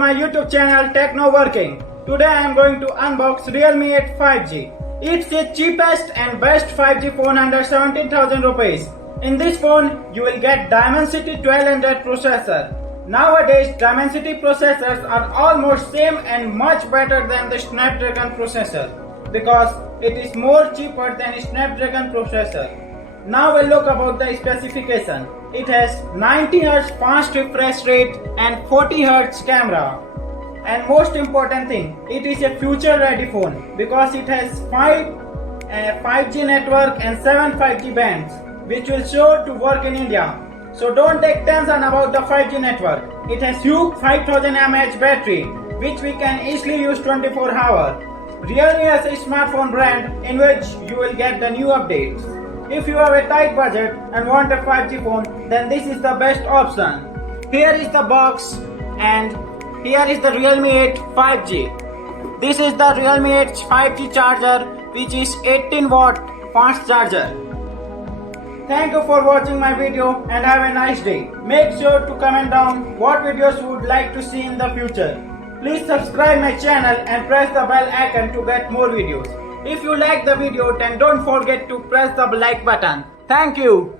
my YouTube channel Techno Working. Today I am going to unbox Realme 8 5G. It's the cheapest and best 5G phone under 17,000 rupees. In this phone, you will get Dimensity 1200 processor. Nowadays, Dimensity processors are almost same and much better than the Snapdragon processor because it is more cheaper than Snapdragon processor. Now we'll look about the specification. It has 90Hz fast refresh rate and 40Hz camera. And most important thing, it is a future ready phone because it has 5G network and 7 5G bands which will sure to work in India. So don't take tension about the 5G network. It has huge 5000 mAh battery which we can easily use 24 hours. Realme is a smartphone brand in which you will get the new updates. If you have a tight budget and want a 5G phone, then this is the best option. Here is the box and here is the Realme 8 5G. This is the Realme 8 5G charger which is 18 watt fast charger. Thank you for watching my video and have a nice day. Make sure to comment down what videos you would like to see in the future. Please subscribe my channel and press the bell icon to get more videos. If you like the video, then don't forget to press the like button. Thank you.